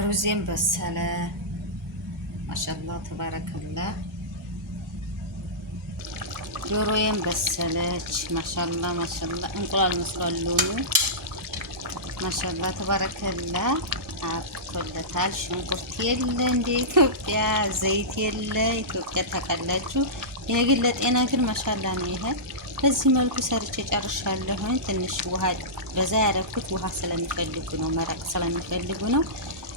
ሩዜን በሰለ። ማሻአላህ ተባረከላህ። ዶሮዬን በሰለች። ማሻአላህ ማሻአላህ። እንቁላል መስሏል ሎሚ። ማሻአላህ ተባረከላህ። አጥቶለታል። ሽንኩርት የለ እንደ ኢትዮጵያ፣ ዘይት የለ ኢትዮጵያ ታውቃላችሁ። ይሄ ግን ለጤና ግን ማሻአላህ ነው። ይሄ በዚህ መልኩ ሰርቼ ጨርሻለሁ። ትንሽ ውሃ በዛ ያደረኩት ውሃ ስለሚፈልጉ ነው፣ መረቅ ስለሚፈልጉ ነው።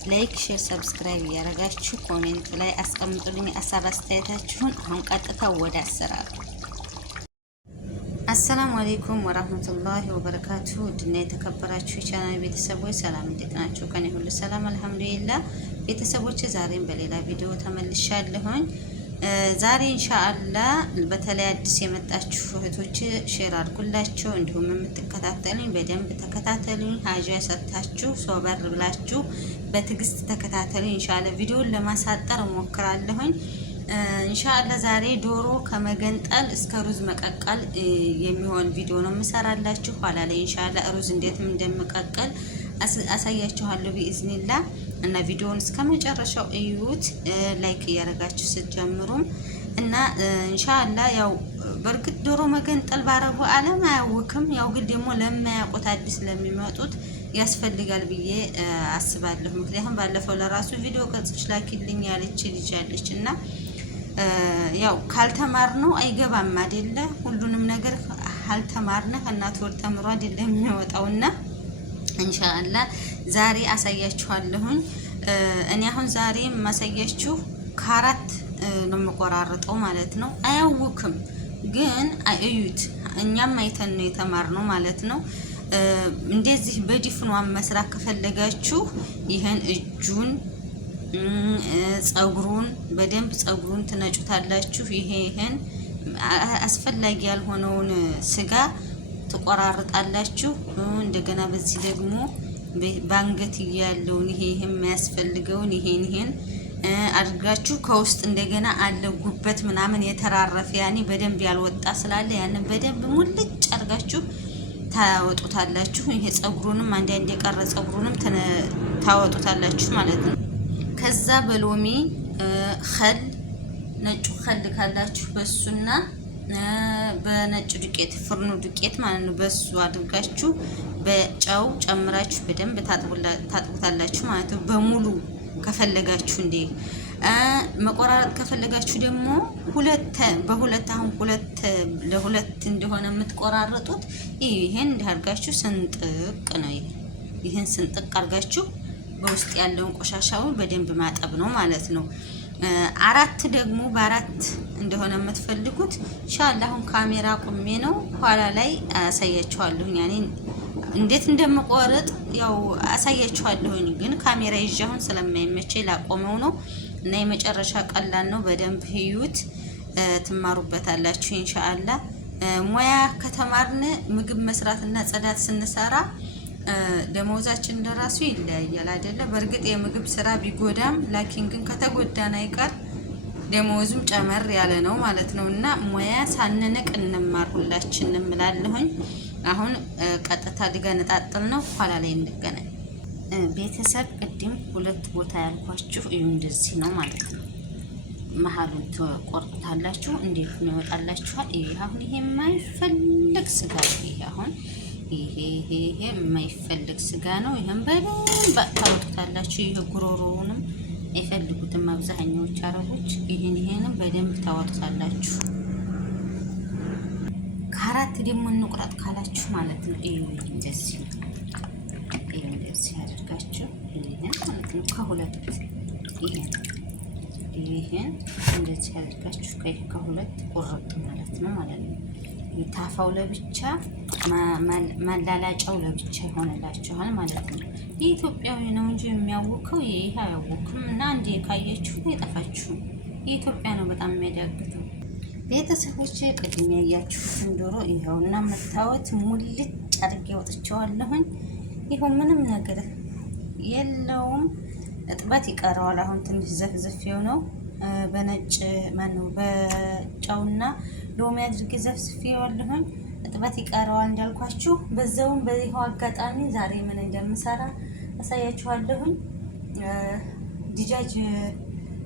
ላይክ፣ ሼር፣ ሰብስክራይብ እያደረጋችሁ ኮሜንት ላይ አስቀምጡልኝ ሀሳብ አስተያየታችሁን። አሁን ቀጥታ ወደ አሰራሩ። አሰላሙ አለይኩም ወራህመቱላሂ ወበረካቱ። ድና የተከበራችሁ የቻናል ቤተሰቦች ሰላም፣ እንዴት ናችሁ? ከኔ ሁሉ ሰላም አልሐምዱሊላህ። ቤተሰቦች ዛሬም በሌላ ቪዲዮ ተመልሻለሁኝ። ዛሬ ኢንሻአላህ በተለይ አዲስ የመጣችሁ እህቶች ሼር አድርጉላችሁ፣ እንዲሁም የምትከታተሉኝ በደንብ ተከታተሉኝ። ሀጃ ሰጥታችሁ ሶበር ብላችሁ በትዕግስት ተከታተሉኝ። ኢንሻአላህ ቪዲዮን ለማሳጠር እሞክራለሁኝ። ኢንሻአላህ ዛሬ ዶሮ ከመገንጠል እስከ ሩዝ መቀቀል የሚሆን ቪዲዮ ነው የምሰራላችሁ። ኋላ ላይ ኢንሻአላህ ሩዝ እንዴትም እንደምቀቀል አሳያችኋለሁ ቢኢዝኒላህ። እና ቪዲዮውን እስከ መጨረሻው እዩት፣ ላይክ እያደረጋችሁ ስትጀምሩም እና ኢንሻአላህ ያው በርግጥ ዶሮ መገንጠል ባረቡ ዓለም አያውክም። ያው ግን ደግሞ ለማያውቁት አዲስ ለሚመጡት ያስፈልጋል ብዬ አስባለሁ። ምክንያቱም ባለፈው ለራሱ ቪዲዮ ቀርጽሽ ላኪልኝ ያለች ልጅ አለች እና ያው ካልተማርነው አይገባም አይደለ? ሁሉንም ነገር ካልተማርነ እናት ወር ተምሮ አይደለ የሚወጣውና ኢንሻአላህ ዛሬ አሳያችኋለሁኝ። እኔ አሁን ዛሬ ማሳያችሁ ካራት ነው የምቆራርጠው ማለት ነው። አያውክም ግን እዩት፣ እኛም አይተን ነው የተማርነው ማለት ነው። እንደዚህ በዲፍኗን መስራት ከፈለጋችሁ ይሄን እጁን ጸጉሩን በደንብ ጸጉሩን ትነጩታላችሁ። ይሄን አስፈላጊ ያልሆነውን ስጋ ትቆራርጣላችሁ። እንደገና በዚህ ደግሞ ባንገት ያለውን ይሄ የሚያስፈልገውን ይሄን አድርጋችሁ ከውስጥ እንደገና አለ ጉበት ምናምን የተራረፈ ያኔ በደንብ ያልወጣ ስላለ ያንን በደንብ ሙልጭ አድርጋችሁ ታወጡታላችሁ። ይሄ ጸጉሩንም አንድ የቀረ ጸጉሩንም ታወጡታላችሁ ማለት ነው። ከዛ በሎሚ ኸል ነጩ ኸል ካላችሁ በሱና በነጭ ዱቄት ፍርኑ ዱቄት ማለት ነው በሱ አድርጋችሁ በጨው ጨምራችሁ በደንብ ታጥቡታላችሁ ማለት ነው። በሙሉ ከፈለጋችሁ እንዴ መቆራረጥ ከፈለጋችሁ ደግሞ በሁለት አሁን ለሁለት እንደሆነ የምትቆራረጡት ይሄን እንዳርጋችሁ ስንጥቅ ነው። ይሄን ስንጥቅ አርጋችሁ በውስጥ ያለውን ቆሻሻውን በደንብ ማጠብ ነው ማለት ነው። አራት ደግሞ በአራት እንደሆነ የምትፈልጉት ኢንሻአላህ አሁን ካሜራ ቆሜ ነው፣ ኋላ ላይ አሳያችኋለሁ። ያኔ እንዴት እንደምቆርጥ ያው አሳያችኋለሁ። ግን ካሜራ ይዤ አሁን ስለማይመቸኝ ላቆመው ነው እና የመጨረሻ ቀላል ነው። በደንብ ህዩት፣ ትማሩበታላችሁ ኢንሻአላህ። ሙያ ከተማርን ምግብ መስራትና ጽዳት ስንሰራ ደሞዛችን እንደራሱ ይለያያል አይደለ? በእርግጥ የምግብ ስራ ቢጎዳም ላኪን ግን ከተጎዳን አይቀር ደሞዙም ጨመር ያለ ነው ማለት ነው። እና ሙያ ሳንንቅ እንማር ሁላችንም እላለሁኝ። አሁን ቀጥታ ሊገነጣጥል ነው፣ ኋላ ላይ እንገናኝ። ቤተሰብ ቅድም ሁለት ቦታ ያልኳችሁ እዩ፣ እንደዚህ ነው ማለት ነው። መሀሉን ትቆርጡታላችሁ። እንዴት ነው ይወጣላችኋል? ይሄ አሁን ይሄ የማይፈልግ ስጋ ይሄ አሁን ይሄ የማይፈልግ ስጋ ነው። ይሄን በደንብ ታወጡታላችሁ። ይሄ ጉሮሮውንም አይፈልጉትም አብዛኛዎቹ አረቦች። ይሄንም በደንብ ታወጡታላችሁ። ካራት ደግሞ እንቁረጥ ካላችሁ ማለት ነው። እንደዚህ አድርጋችሁ ይሄን ማለት ነው ከሁለት ይሄን እንደዚህ አድርጋችሁ ከሁለት ቁርጥ ማለት ነው ማለት ነው። ታፋው ለብቻ ማላላጫው ለብቻ ይሆንላችኋል ማለት ነው። የኢትዮጵያዊ ነው እንጂ የሚያውቀው ይሄ አያውቅም። እና አንዴ ካያችሁ አይጠፋችሁም። የኢትዮጵያ ነው በጣም የሚያዳግተው። ቤተሰቦች ቅድም ያያችሁትን ዶሮ ይኸውና መታወት ሙልጭ አድርጌ ወጥቼዋለሁኝ። ይኸው ምንም ነገር የለውም፣ እጥበት ይቀረዋል። አሁን ትንሽ ዘፍዝፌው ነው በነጭ ማነው በጨውና ሎሚ አድርጌ ዘፍዝፌዋለሁኝ። እጥበት ይቀረዋል እንዳልኳችሁ። በዛውም በዚህው አጋጣሚ ዛሬ ምን እንደምሰራ አሳያችኋለሁኝ። ዲጃጅ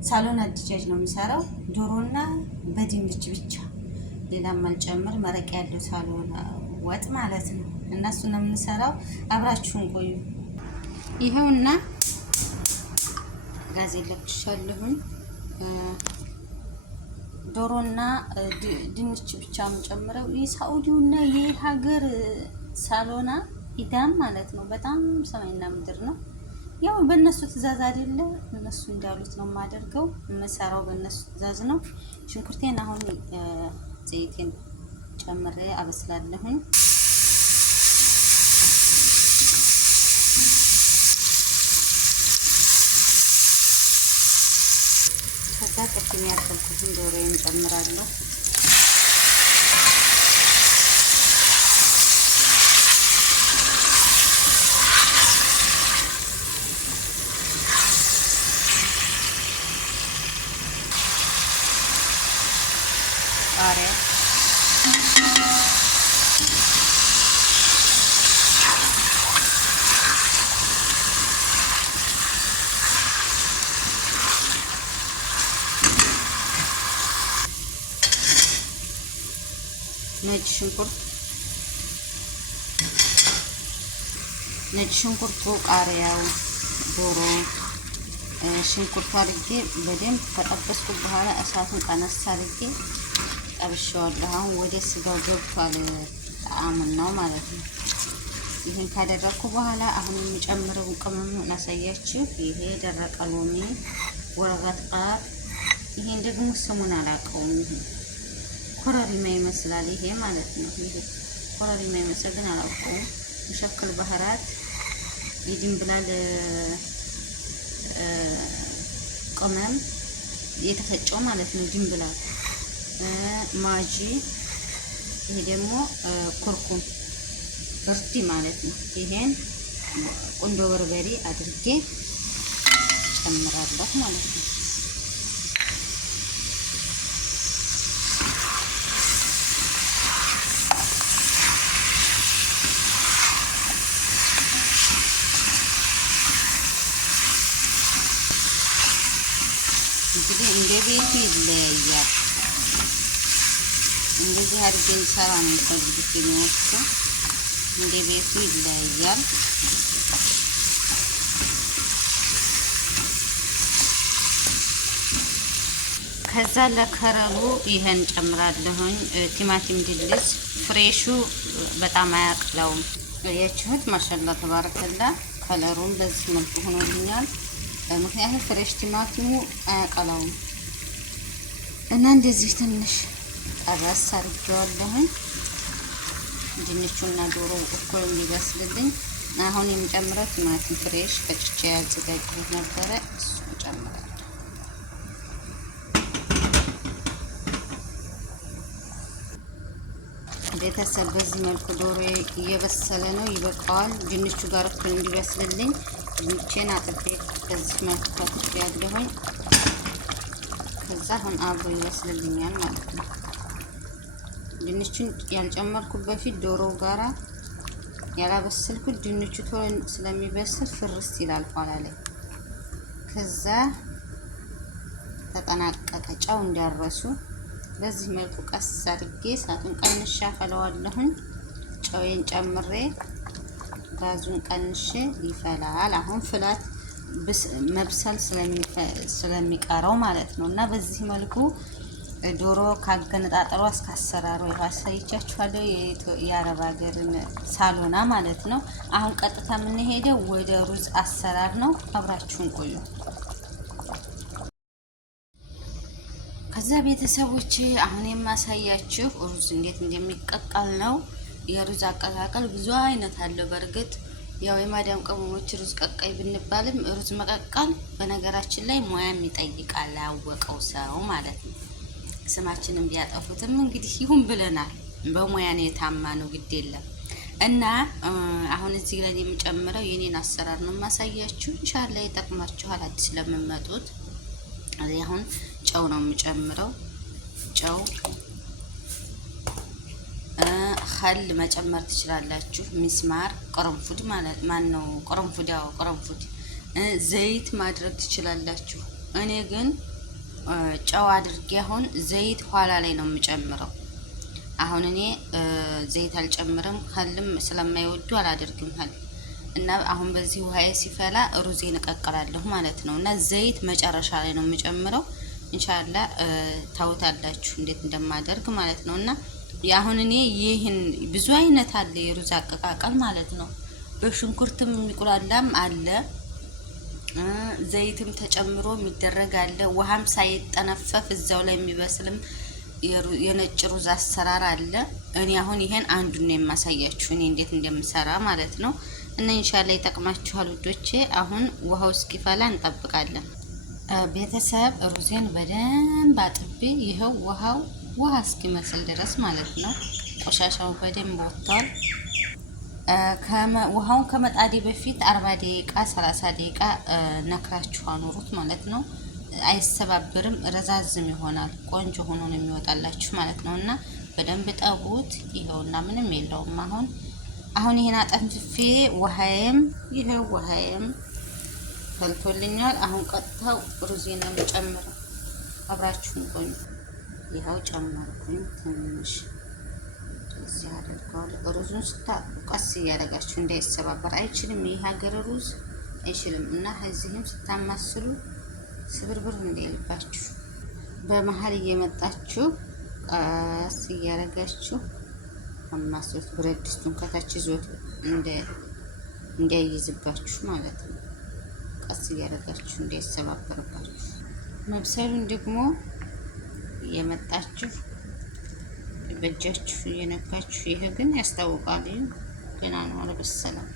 ሳሎና ዲጃጅ ነው የሚሰራው። ዶሮና በድንች ብቻ ሌላም አልጨምር። መረቅ ያለው ሳሎና ወጥ ማለት ነው። እና እሱን ነው የምንሰራው። አብራችሁን ቆዩ። ይኸውና ጋዜ ለኩሻለሁኝ። ዶሮና ድንች ብቻ የምጨምረው የሳኡዲውና የሀገር ሳሎና ኢዳም ማለት ነው። በጣም ሰማይና ምድር ነው። ያው በእነሱ ትእዛዝ አይደለ፣ እነሱ እንዳሉት ነው የማደርገው። የምሰራው በእነሱ ትእዛዝ ነው። ሽንኩርቴን አሁን ዘይቴን ጨምሬ አበስላለሁኝ። ከዛ ቅድም ያልኩትን ዶሮዬን ጨምራለሁ። ቃሪያ ነጭ ሽንኩርቱ፣ ቃሪያው፣ ዶሮ ሽንኩርቱ አድርጌ በደንብ ከጠበስኩ በኋላ እሳቱን ቀነስ አድርጌ ጠብሼዋለሁ። አሁን ወደ ስጋው ገብቷል። ጣዕሙን ነው ማለት ነው። ይህን ካደረኩ በኋላ አሁን የሚጨምረው ቅመም እናሳያችሁ። ይሄ ደረቀ ሎሚ፣ ወረቀት ቃር፣ ይሄን ደግሞ ስሙን አላውቀውም። ይሄ ኮረሪማ ይመስላል ይሄ ማለት ነው። ይሄ ኮረሪማ ይመስል ግን አላውቀውም። ሙሸክል ባህራት፣ የድንብላል ቅመም የተፈጨው ማለት ነው። ድንብላል፣ ማጂ፣ ይሄ ደግሞ ኩርኩም እርድ ማለት ነው። ይሄን ቁንዶ በርበሬ አድርጌ ጨምራለሁ ማለት ነው። እንግዲህ እንደ ቤቱ ይለያያል። እንደዚህ አድርጌ እንሰራ ነው የሚፈልጉት የሚወስዱ። እንደ ቤቱ ይለያያል። ከዛ ለከረቡ ይሄን ጨምራለሁኝ። ቲማቲም ድልስ ፍሬሹ በጣም አያቅለውም። ያችሁት ማሻአላ ተባረከላ። ከለሩም በዚህ መልኩ ሆኖልኛል። ምክንያቱም ፍሬሽ ቲማቲሙ አያቀላውም እና እንደዚህ ትንሽ ጠበስ አድርጌዋለሁኝ። ድንቹና ዶሮ እኩል እንዲበስልልኝ አሁን የምጨምረው ቲማቲም ፍሬሽ ፈጭቼ ያዘጋጀሁት ነበረ። እሱ ጨምራለሁ። ቤተሰብ በዚህ መልኩ ዶሮ እየበሰለ ነው፣ ይበቃዋል። ድንቹ ጋር እኩል እንዲበስልልኝ ድንቼን አጥቤ በዚህ መልኩ ከትፌ ያለሁኝ። ከዛ አሁን አብሮ ይበስልልኛል ማለት ነው። ድንቹን ያልጨመርኩት በፊት ዶሮ ጋራ ያላበሰልኩት ድንቹ ቶሎ ስለሚበስል ፍርስ ይላል ኋላ ላይ። ከዛ ተጠናቀቀ። ጨው እንዳረሱ በዚህ መልኩ ቀስ አድርጌ እሳቱን ቀንሼ አፈላዋለሁኝ። ጨውዬን ጨምሬ ጋዙን ቀንሼ ይፈላል። አሁን ፍላት መብሰል ስለሚቀረው ማለት ነው። እና በዚህ መልኩ ዶሮ ካገነጣጠሯ እስከ አሰራሩ ያሳይቻችኋለሁ። የአረብ ሀገርን ሳሎና ማለት ነው። አሁን ቀጥታ የምንሄደው ወደ ሩዝ አሰራር ነው። አብራችሁን ቆዩ። ከዛ ቤተሰቦች አሁን የማሳያችሁ ሩዝ እንዴት እንደሚቀቀል ነው። የሩዝ አቀቃቀል ብዙ አይነት አለው። በእርግጥ ያው የማዳም ቅመሞች ሩዝ ቀቃይ ብንባልም ሩዝ መቀቀል በነገራችን ላይ ሙያም ይጠይቃል፣ ያወቀው ሰው ማለት ነው። ስማችንን ቢያጠፉትም እንግዲህ ይሁን ብለናል። በሙያ ነው የታማነው፣ ግድ የለም። እና አሁን እዚህ ላይ የምጨምረው የኔን አሰራር ነው የማሳያችሁ። ኢንሻአላህ ይጠቅማችኋል አዲስ ለምትመጡት። አሁን ጨው ነው የምጨምረው። ጨው ኸል መጨመር ትችላላችሁ። ሚስማር፣ ቅርንፉድ ማለት ማን ነው? ቅርንፉድ፣ ያው ቅርንፉድ ዘይት ማድረግ ትችላላችሁ። እኔ ግን ጨው አድርጌ አሁን ዘይት ኋላ ላይ ነው የምጨምረው። አሁን እኔ ዘይት አልጨምርም፣ ከልም ስለማይወዱ አላደርግም ሀል እና አሁን በዚህ ውሃዬ ሲፈላ ሩዜን እቀቅላለሁ ማለት ነው። እና ዘይት መጨረሻ ላይ ነው የምጨምረው። ኢንሻአላህ ታውታላችሁ እንዴት እንደማደርግ ማለት ነው። እና አሁን እኔ ይህን ብዙ አይነት አለ የሩዝ አቀቃቀል ማለት ነው። በሽንኩርትም የሚቁላላም አለ፣ ዘይትም ተጨምሮ የሚደረግ አለ፣ ውሃም ሳይጠነፈፍ እዛው ላይ የሚበስልም የነጭ ሩዝ አሰራር አለ። እኔ አሁን ይሄን አንዱን ነው የማሳያችሁ እኔ እንዴት እንደምሰራ ማለት ነው። እና ኢንሻአላህ ይጠቅማችኋል ውዶቼ። አሁን ውሃው እስኪፈላ እንጠብቃለን። ቤተሰብ ሩዜን በደንብ አጥቤ ይኸው ውሃ እስኪመስል ድረስ ማለት ነው። ቆሻሻው በደንብ ወጥቷል። ውሃውን ከመጣዴ በፊት 40 ደቂቃ 30 ደቂቃ ነክራችሁ አኑሩት ማለት ነው። አይሰባብርም፣ ረዛዝም ይሆናል። ቆንጆ ሆኖ ነው የሚወጣላችሁ ማለት ነው። እና በደንብ ጠቡት። ይኸውና ምንም የለውም። አሁን ይሄን አጠንፍፌ ውሃዬም ፈልቶልኛል። አሁን ቀጥታው ሩዜን ነው የምጨምረው። አብራችሁን ቆዩ። ይኸው ጨመርኩኝ ትንሽ እዚህ አደርገዋለሁ። ሩዙን ቀስ እያደረጋችሁ እንዳይሰባበር። አይችልም፣ ይሄ ሀገር ሩዝ አይችልም። እና እዚህም ስታማስሉ ስብርብር እንዳይልባችሁ በመሀል እየመጣችሁ ቀስ እያደረጋችሁ አማስሉት። ብረት ድስቱን ከታች ይዞት እንዳይይዝባችሁ ማለት ነው። ቀስ እያደረጋችሁ እንዳይሰባበርባችሁ። መብሰሉን ደግሞ እየመጣችሁ በእጃችሁ እየነካችሁ። ይሄ ግን ያስታውቃል፣ ገና ነው አልበሰለም።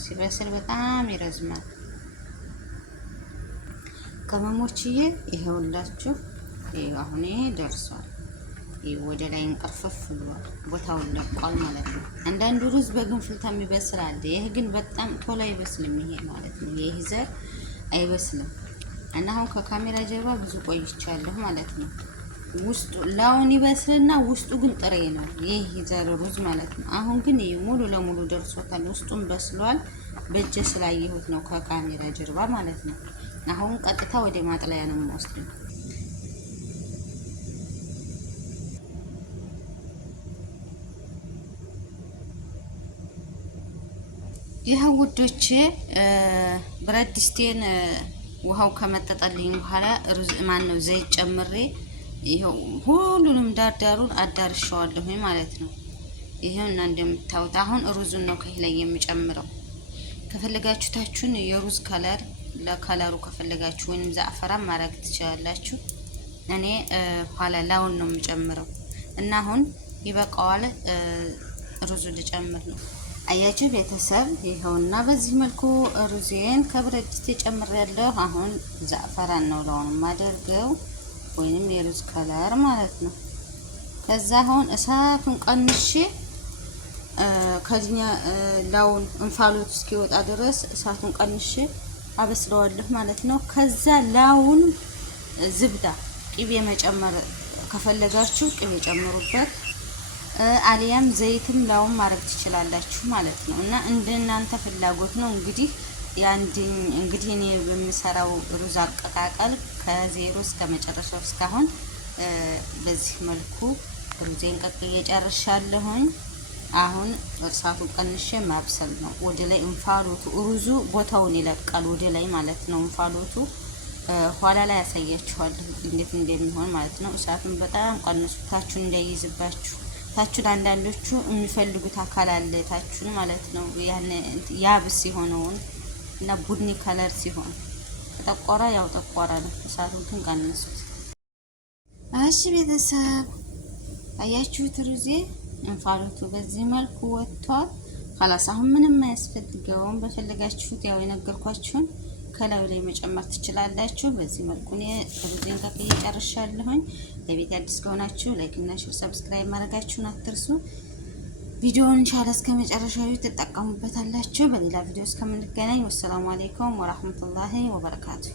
ሲበስል በጣም ይረዝማል። ከመሞችዬ ይሄውላችሁ፣ አሁን ደርሷል። ወደ ላይ እንቀርፈፍ ብሏል፣ ቦታውን ለቋል ማለት ነው። አንዳንዱ ሩዝ በግንፍልታ የሚበስል አለ። ይሄ ግን በጣም ቶሎ አይበስልም። ይሄ ማለት ነው ይሄ ዘር አይበስልም። እና አሁን ከካሜራ ጀርባ ብዙ ቆይቻለሁ ማለት ነው። ውስጡ ላውን ይበስልና ውስጡ ግን ጥሬ ነው ይሄ ዘር ሩዝ ማለት ነው። አሁን ግን ይሄ ሙሉ ለሙሉ ደርሶታል፣ ውስጡን በስሏል። በእጄ ስላየሁት ነው ከካሜራ ጀርባ ማለት ነው። አሁን ቀጥታ ወደ ማጥለያ ነው የምወስደው። ይህ ውዶቼ ብረት ድስቴን ውሃው ከመጠጠልኝ በኋላ ሩዝ ነው ዘይት ጨምሬ ይሄው ሁሉንም ዳርዳሩን አዳርሻዋለሁ ማለት ነው። ይሄውና እንደምታዩት አሁን ሩዙን ነው ከዚህ ላይ የምጨምረው። ከፈለጋችሁ ታችሁን የሩዝ ከለር ለከለሩ ከፈለጋችሁ ወይንም ዛዕፈራን ማድረግ ትችላላችሁ። እኔ ኋላ ላውን ነው የምጨምረው እና አሁን ይበቃዋል። ሩዙን ልጨምር ነው። አያችሁ ቤተሰብ፣ ይኸውና በዚህ መልኩ ሩዜን ከብረት ድስት ጨምሬያለሁ። አሁን ዛዕፈራን ነው ላውን የማደርገው ወይንም የሩዝ ከለር ማለት ነው። ከዛ አሁን እሳቱን ቀንሼ ከዚህኛ ላውን እንፋሎት እስኪወጣ ድረስ እሳቱን ቀንሼ አበስለዋለሁ ማለት ነው። ከዛ ላውን ዝብዳ ቅቤ መጨመር ከፈለጋችሁ ቅቤ ጨምሩበት፣ አሊያም ዘይትም ላውን ማድረግ ትችላላችሁ ማለት ነው። እና እንደናንተ ፍላጎት ነው እንግዲህ እንግዲህ እኔ በምሰራው ሩዝ አቀቃቀል ከዜሮ እስከ መጨረሻው እስካሁን በዚህ መልኩ ሩዜን ቀቅዬ ጨርሻለሁኝ። አሁን እሳቱን ቀንሼ ማብሰል ነው። ወደ ላይ እንፋሎቱ ሩዙ ቦታውን ይለቃል ወደ ላይ ማለት ነው። እንፋሎቱ ኋላ ላይ ያሳያችኋለሁ እንዴት እንደሚሆን ማለት ነው። እሳቱን በጣም ቀንሱ፣ ታችሁን እንዳይይዝባችሁ። ታችሁን አንዳንዶቹ የሚፈልጉት አካል አለ ታችሁን ማለት ነው። ያን ያብስ የሆነውን እና ቡኒ ከለር ሲሆን ተቆራ ያው ተቆራ ነው። እሳቱን ግን ቀንሱት። እሺ ቤተሰብ አያችሁት ሩዜ እንፋሎቱ በዚህ መልኩ ወጥቷል። خلاص አሁን ምንም አያስፈልገውም። በፈለጋችሁት ያው የነገርኳችሁን ከላዩ ላይ መጨመር ትችላላችሁ። በዚህ መልኩ እኔ ሩዜን ከፍዬ ጨርሻለሁኝ። ለቤት አዲስ ከሆናችሁ ላይክ እና ሼር ሰብስክራይብ ማድረጋችሁን አትርሱ። ቪዲዮውን ኢንሻአላህ እስከ መጨረሻው ትጠቀሙበታላችሁ። በሌላ ቪዲዮ እስከምንገናኝ ወሰላሙ አለይኩም ወራህመቱላሂ ወበረካቱ።